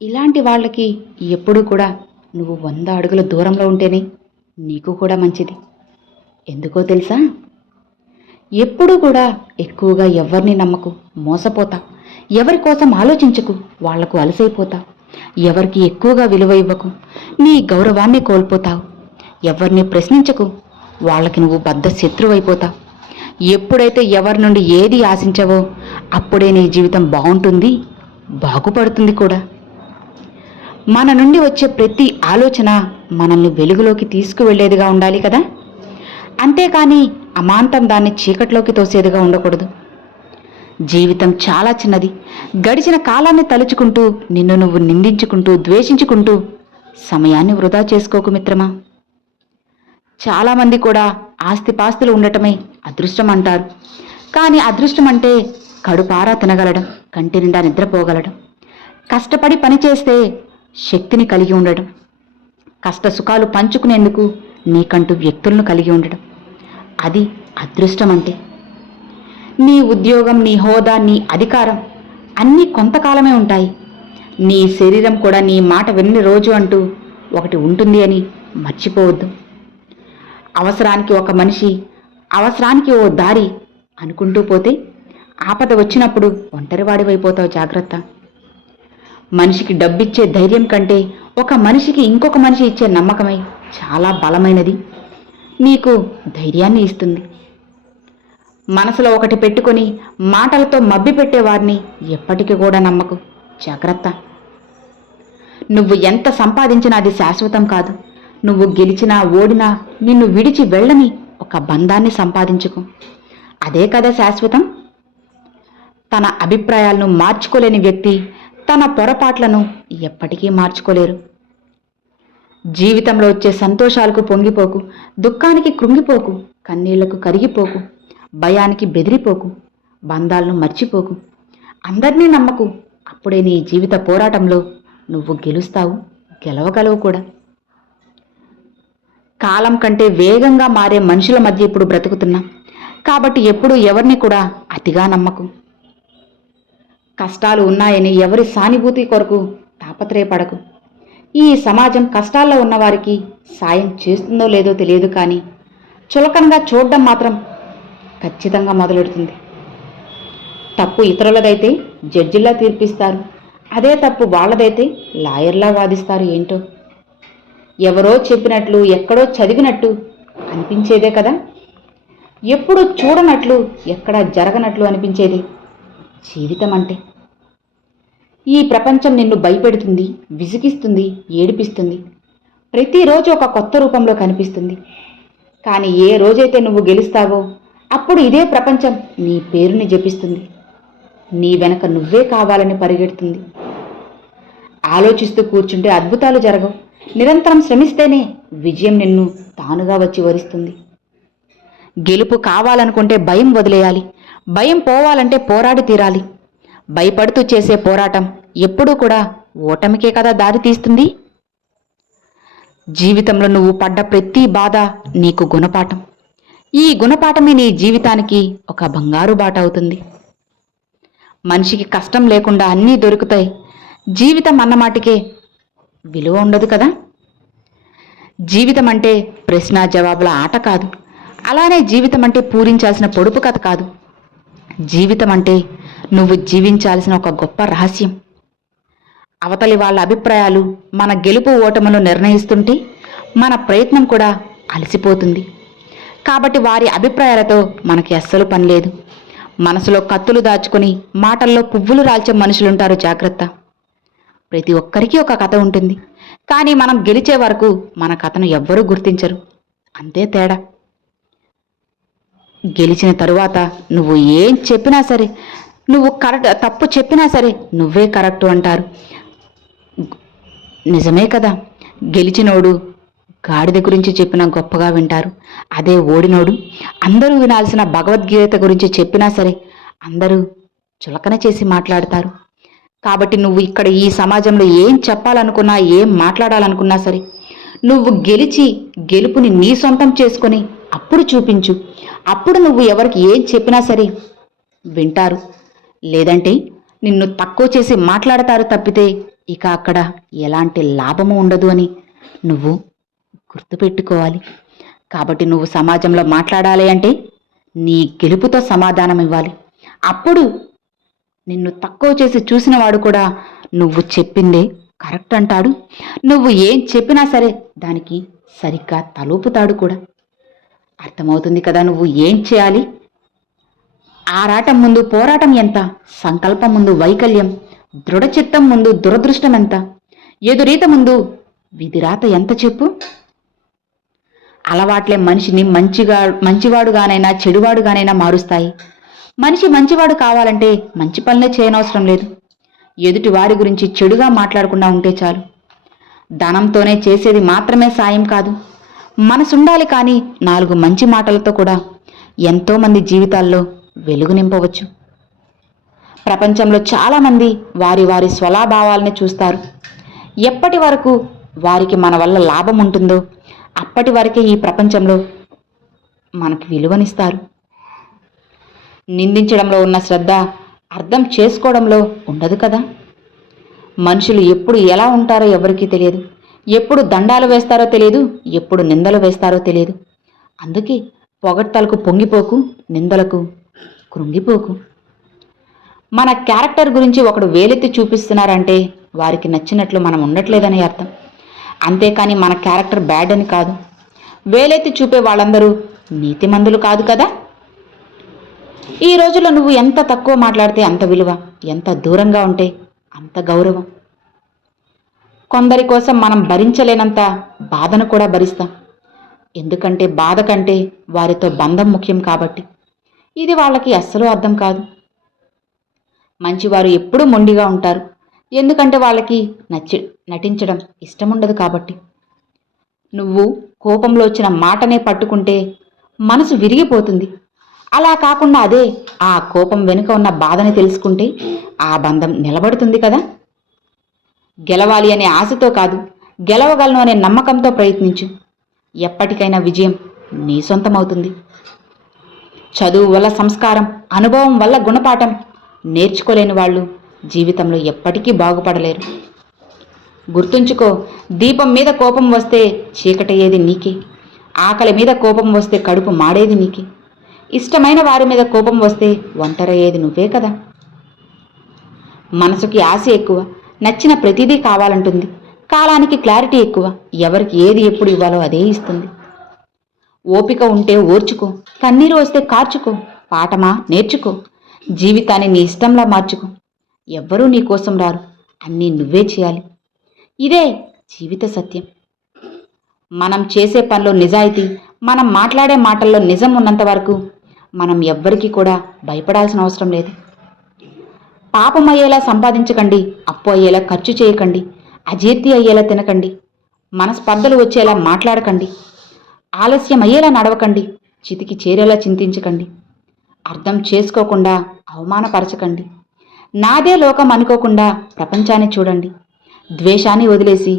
ఇలాంటి వాళ్ళకి ఎప్పుడూ కూడా నువ్వు 100 అడుగుల దూరంలో ఉంటేనే నీకు కూడా మంచిది. ఎందుకో తెలుసా? ఎప్పుడూ కూడా ఎక్కువగా ఎవరిని నమ్మకు, మోసపోతా. ఎవరి కోసం ఆలోచించకు, వాళ్లకు అలసైపోతా. ఎవరికి ఎక్కువగా విలువ ఇవ్వకు, నీ గౌరవాన్ని కోల్పోతావు. ఎవరిని ప్రశ్నించకు, వాళ్ళకి నువ్వు బద్ధ శత్రువైపోతావు. ఎప్పుడైతే ఎవరి నుండి ఏది ఆశించవో అప్పుడే నీ జీవితం బాగుంటుంది, బాగుపడుతుంది కూడా. మన నుండి వచ్చే ప్రతి ఆలోచన మనల్ని వెలుగులోకి తీసుకువెళ్లేదిగా ఉండాలి కదా, అంతేకాని అమాంతం దాన్ని చీకట్లోకి తోసేదిగా ఉండకూడదు. జీవితం చాలా చిన్నది. గడిచిన కాలాన్ని తలుచుకుంటూ నిన్ను నువ్వు నిందించుకుంటూ ద్వేషించుకుంటూ సమయాన్ని వృధా చేసుకోకు మిత్రమా. చాలామంది కూడా ఆస్తిపాస్తులు ఉండటమే అదృష్టం అంటారు. కానీ అదృష్టం అంటే కడుపారా తినగలడం, కంటి నిండా నిద్రపోగలడం, కష్టపడి పనిచేస్తే శక్తిని కలిగి ఉండడం, కష్ట సుఖాలు పంచుకునేందుకు నీకంటూ వ్యక్తులను కలిగి ఉండడం, అది అదృష్టం అంటే. నీ ఉద్యోగం, నీ హోదా, నీ అధికారం అన్నీ కొంతకాలమే ఉంటాయి. నీ శరీరం కూడా నీ మాట విన్ని రోజు అంటూ ఒకటి ఉంటుంది అని మర్చిపోవద్దు. అవసరానికి ఒక మనిషి, అవసరానికి ఓ దారి అనుకుంటూ పోతే ఆపద వచ్చినప్పుడు ఒంటరివాడివైపోతావు. జాగ్రత్త. మనిషికి డబ్బిచ్చే ధైర్యం కంటే ఒక మనిషికి ఇంకొక మనిషి ఇచ్చే నమ్మకమే చాలా బలమైనది, నీకు ధైర్యాన్ని ఇస్తుంది. మనసులో ఒకటి పెట్టుకొని మాటలతో మభ్యపెట్టేవారిని ఎప్పటికీ కూడా నమ్మకు. జాగ్రత్త. నువ్వు ఎంత సంపాదించినా అది శాశ్వతం కాదు. నువ్వు గెలిచినా ఓడినా నిన్ను విడిచి వెళ్ళని ఒక బంధాన్ని సంపాదించుకో, అదే కదా శాశ్వతం. తన అభిప్రాయాలను మార్చుకోలేని వ్యక్తి తన పొరపాట్లను ఎప్పటికీ మార్చుకోలేరు. జీవితంలో వచ్చే సంతోషాలకు పొంగిపోకు, దుఃఖానికి కృంగిపోకు, కన్నీళ్లకు కరిగిపోకు, భయానికి బెదిరిపోకు, బంధాలను మర్చిపోకు, అందరినీ నమ్మకు. అప్పుడే నీ జీవిత పోరాటంలో నువ్వు గెలుస్తావు, గెలవగలవు కూడా. కాలం కంటే వేగంగా మారే మనుషుల మధ్య ఇప్పుడు బ్రతుకుతున్నాం కాబట్టి ఎప్పుడూ ఎవరిని కూడా అతిగా నమ్మకు. కష్టాలు ఉన్నాయని ఎవరి సానుభూతి కొరకు తాపత్రయపడకు. ఈ సమాజం కష్టాల్లో ఉన్నవారికి సాయం చేస్తుందో లేదో తెలియదు, కానీ చులకనగా చూడడం మాత్రం ఖచ్చితంగా మొదలెడుతుంది. తప్పు ఇతరులదైతే జడ్జిలా తీర్పిస్తారు, అదే తప్పు వాళ్ళదైతే లాయర్లా వాదిస్తారు. ఏంటో ఎవరో చెప్పినట్లు, ఎక్కడో చదివినట్టు అనిపించేదే కదా, ఎప్పుడు చూడనట్లు, ఎక్కడా జరగనట్లు అనిపించేది జీవితం అంటే. ఈ ప్రపంచం నిన్ను భయపెడుతుంది, విసిగిస్తుంది, ఏడిపిస్తుంది. ప్రతిరోజు ఒక కొత్త రూపంలో కనిపిస్తుంది. కానీ ఏ రోజైతే నువ్వు గెలుస్తావో అప్పుడు ఇదే ప్రపంచం నీ పేరుని జపిస్తుంది, నీ వెనక నువ్వే కావాలని పరిగెడుతుంది. ఆలోచిస్తూ కూర్చుంటే అద్భుతాలు జరగవు. నిరంతరం శ్రమిస్తేనే విజయం నిన్ను తానుగా వచ్చి వరిస్తుంది. గెలుపు కావాలనుకుంటే భయం వదిలేయాలి, భయం పోవాలంటే పోరాడి తీరాలి. భయపడుతూ చేసే పోరాటం ఎప్పుడూ కూడా ఓటమికే కదా దారి తీస్తుంది. జీవితంలో నువ్వు పడ్డ ప్రతి బాధ నీకు గుణపాఠం. ఈ గుణపాఠమే నీ జీవితానికి ఒక బంగారు బాట అవుతుంది. మనిషికి కష్టం లేకుండా అన్నీ దొరుకుతాయి. జీవితం అన్నమాటికే విలువ ఉండదు కదా. జీవితం అంటే ప్రశ్న జవాబుల ఆట కాదు. అలానే జీవితం అంటే పూరించాల్సిన పొడుపు కథ కాదు. జీవితం అంటే నువ్వు జీవించాల్సిన ఒక గొప్ప రహస్యం. అవతలి వాళ్ళ అభిప్రాయాలు మన గెలుపు ఓటములను నిర్ణయిస్తుంటే మన ప్రయత్నం కూడా అలసిపోతుంది. కాబట్టి వారి అభిప్రాయాలతో మనకి అస్సలు పని లేదు. మనసులో కత్తులు దాచుకొని మాటల్లో పువ్వులు రాల్చే మనుషులుంటారు. జాగ్రత్త. ప్రతి ఒక్కరికి ఒక కథ ఉంటుంది, కానీ మనం గెలిచే వరకు మన కథను ఎవ్వరూ గుర్తించరు. అంతే తేడా. గెలిచిన తరువాత నువ్వు ఏం చెప్పినా సరే, నువ్వు తప్పు చెప్పినా సరే నువ్వే కరెక్టు అంటారు. నిజమే కదా. గెలిచినోడు గాడిద గురించి చెప్పినా గొప్పగా వింటారు. అదే ఓడినోడు అందరూ వినాల్సిన భగవద్గీత గురించి చెప్పినా సరే అందరూ చులకన చేసి మాట్లాడతారు. కాబట్టి నువ్వు ఇక్కడ ఈ సమాజంలో ఏం చెప్పాలనుకున్నా, ఏం మాట్లాడాలనుకున్నా సరే నువ్వు గెలిచి గెలుపుని నీ సొంతం చేసుకొని అప్పుడు చూపించు. అప్పుడు నువ్వు ఎవరికి ఏం చెప్పినా సరే వింటారు. లేదంటే నిన్ను తక్కువ చేసి మాట్లాడతారు తప్పితే ఇక అక్కడ ఎలాంటి లాభము ఉండదు అని నువ్వు గుర్తుపెట్టుకోవాలి. కాబట్టి నువ్వు సమాజంలో మాట్లాడాలి అంటే నీ గెలుపుతో సమాధానం ఇవ్వాలి. అప్పుడు నిన్ను తక్కువ చేసి చూసినవాడు కూడా నువ్వు చెప్పిందే కరెక్ట్ అంటాడు. నువ్వు ఏం చెప్పినా సరే దానికి సరిగ్గా తలూపుతాడు కూడా. అర్థమవుతుంది కదా నువ్వు ఏం చేయాలి? ఆరాటం ముందు పోరాటం ఎంత, సంకల్పం ముందు వైకల్యం, దృఢచిత్తం ముందు దురదృష్టం ఎంత, ఎదురీత ముందు విధిరాత ఎంత చెప్పు. అలవాట్లే మనిషిని మంచివాడుగానైనా చెడువాడుగానైనా మారుస్తాయి. మనిషి మంచివాడు కావాలంటే మంచి పనులే చేయనవసరం లేదు. ఎదుటి వారి గురించి చెడుగా మాట్లాడకుండా ఉంటే చాలు. ధనంతోనే చేసేది మాత్రమే సాయం కాదు, మనసుండాలి. కానీ 4 మంచి మాటలతో కూడా ఎంతోమంది జీవితాల్లో వెలుగు నింపవచ్చు. ప్రపంచంలో చాలామంది వారి వారి స్వలాభావాలని చూస్తారు. ఎప్పటి వరకు వారికి మన వల్ల లాభం ఉంటుందో అప్పటి వరకే ఈ ప్రపంచంలో మనకి విలువనిస్తారు. నిందించడంలో ఉన్న శ్రద్ధ అర్థం చేసుకోవడంలో ఉండదు కదా. మనుషులు ఎప్పుడు ఎలా ఉంటారో ఎవరికీ తెలియదు. ఎప్పుడు దండాలు వేస్తారో తెలియదు, ఎప్పుడు నిందలు వేస్తారో తెలియదు. అందుకే పొగడ్తలకు పొంగిపోకు, నిందలకు కృంగిపోకు. మన క్యారెక్టర్ గురించి ఒకడు వేలెత్తి చూపిస్తున్నారంటే వారికి నచ్చినట్లు మనం ఉండట్లేదని అర్థం. అంతేకాని మన క్యారెక్టర్ బ్యాడ్ అని కాదు. వేలెత్తి చూపే వాళ్ళందరూ నీతిమంతులు కాదు కదా. ఈ రోజుల్లో నువ్వు ఎంత తక్కువ మాట్లాడితే అంత విలువ, ఎంత దూరంగా ఉంటే అంత గౌరవం. కొందరి కోసం మనం భరించలేనంత బాధను కూడా భరిస్తాం. ఎందుకంటే బాధ కంటే వారితో బంధం ముఖ్యం కాబట్టి. ఇది వాళ్ళకి అస్సలు అర్థం కాదు. మంచివారు ఎప్పుడూ మొండిగా ఉంటారు. ఎందుకంటే వాళ్ళకి నటించడం ఇష్టముండదు కాబట్టి. నువ్వు కోపంలో వచ్చిన మాటనే పట్టుకుంటే మనసు విరిగిపోతుంది. అలా కాకుండా అదే ఆ కోపం వెనుక ఉన్న బాధని తెలుసుకుంటే ఆ బంధం నిలబడుతుంది కదా. గెలవాలి అనే ఆశతో కాదు, గెలవగలను అనే నమ్మకంతో ప్రయత్నించు. ఎప్పటికైనా విజయం నీ సొంతమవుతుంది. చదువు వల్ల సంస్కారం, అనుభవం వల్ల గుణపాఠం నేర్చుకోలేని వాళ్ళు జీవితంలో ఎప్పటికీ బాగుపడలేరు. గుర్తుంచుకో, దీపం మీద కోపం వస్తే చీకటయ్యేది నీకే. ఆకలి మీద కోపం వస్తే కడుపు మాడేది నీకే. ఇష్టమైన వారి మీద కోపం వస్తే ఒంటరయ్యేది నువ్వే కదా. మనసుకి ఆశ ఎక్కువ, నచ్చిన ప్రతిదీ కావాలంటుంది. కాలానికి క్లారిటీ ఎక్కువ, ఎవరికి ఏది ఎప్పుడు ఇవ్వాలో అదే ఇస్తుంది. ఓపిక ఉంటే ఓర్చుకో, కన్నీరు వస్తే కార్చుకో, పాఠమా నేర్చుకో, జీవితాన్ని నీ ఇష్టంలా మార్చుకో. ఎవ్వరూ నీ కోసం రారు, అన్నీ నువ్వే చేయాలి. ఇదే జీవిత సత్యం. మనం చేసే పనిలో నిజాయితీ, మనం మాట్లాడే మాటల్లో నిజం ఉన్నంత వరకు మనం ఎవ్వరికీ కూడా భయపడాల్సిన అవసరం లేదు. పాపం అయ్యేలా సంపాదించకండి, అప్పు అయ్యేలా ఖర్చు చేయకండి, అజీర్తి అయ్యేలా తినకండి, మనస్పర్ధలు వచ్చేలా మాట్లాడకండి, ఆలస్యం అయ్యేలా నడవకండి, చితికి చేరేలా చింతించకండి, అర్థం చేసుకోకుండా అవమానపరచకండి, నాదే లోకం అనుకోకుండా ప్రపంచాన్ని చూడండి, ద్వేషాన్ని వదిలేసి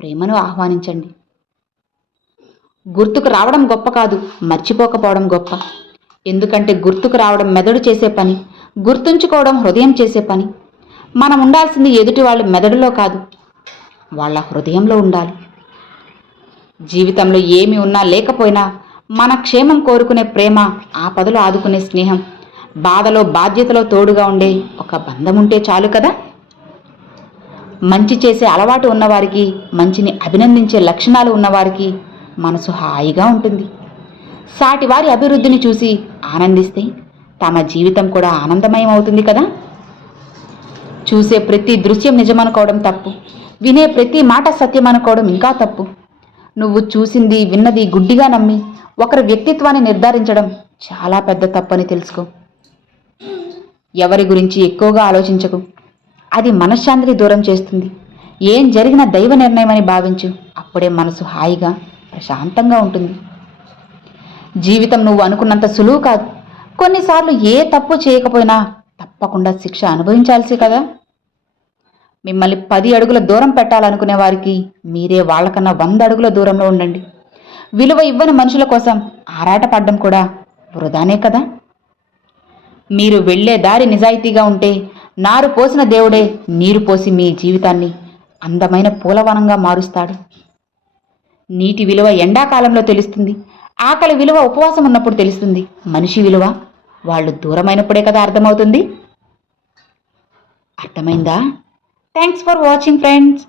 ప్రేమను ఆహ్వానించండి. గుర్తుకు రావడం గొప్ప కాదు, మర్చిపోకపోవడం గొప్ప. ఎందుకంటే గుర్తుకు రావడం మెదడు చేసే పని, గుర్తుంచుకోవడం హృదయం చేసే పని. మనం ఉండాల్సింది ఎదుటి వాళ్ళ మెదడులో కాదు, వాళ్ళ హృదయంలో ఉండాలి. జీవితంలో ఏమి ఉన్నా లేకపోయినా మన క్షేమం కోరుకునే ప్రేమ, ఆపదలో ఆదుకునే స్నేహం, బాధలో బాధ్యతలో తోడుగా ఉండే ఒక బంధం ఉంటే చాలు కదా. మంచి చేసే అలవాటు ఉన్నవారికి, మంచిని అభినందించే లక్షణాలు ఉన్నవారికి మనసు హాయిగా ఉంటుంది. సాటి వారి అభివృద్ధిని చూసి ఆనందిస్తే తమ జీవితం కూడా ఆనందమయం అవుతుంది కదా. చూసే ప్రతి దృశ్యం నిజమనుకోవడం తప్పు, వినే ప్రతి మాట సత్యం అనుకోవడం ఇంకా తప్పు. నువ్వు చూసింది విన్నది గుడ్డిగా నమ్మి ఒకరి వ్యక్తిత్వాన్ని నిర్ధారించడం చాలా పెద్ద తప్పని తెలుసుకో. ఎవరి గురించి ఎక్కువగా ఆలోచించకు, అది మనశ్శాంతిని దూరం చేస్తుంది. ఏం జరిగినా దైవ నిర్ణయమని భావించు, అప్పుడే మనసు హాయిగా ప్రశాంతంగా ఉంటుంది. జీవితం నువ్వు అనుకున్నంత సులువు కాదు. కొన్నిసార్లు ఏ తప్పు చేయకపోయినా తప్పకుండా శిక్ష అనుభవించాల్సి కదా. మిమ్మల్ని 10 అడుగుల దూరం పెట్టాలనుకునే వారికి మీరే వాళ్ళకన్నా 100 అడుగుల దూరంలో ఉండండి. విలువ ఇవ్వని మనుషుల కోసం ఆరాటపడ్డం కూడా వృధానే కదా. మీరు వెళ్లే దారి నిజాయితీగా ఉంటే నారు పోసిన దేవుడే నీరు పోసి మీ జీవితాన్ని అందమైన పూలవనంగా మారుస్తాడు. నీటి విలువ ఎండాకాలంలో తెలుస్తుంది. ఆకలి విలువ ఉపవాసం ఉన్నప్పుడు తెలుస్తుంది. మనిషి విలువ వాళ్ళు దూరమైనప్పుడే కదా అర్థమవుతుంది. అర్థమైందా? Thanks for watching friends.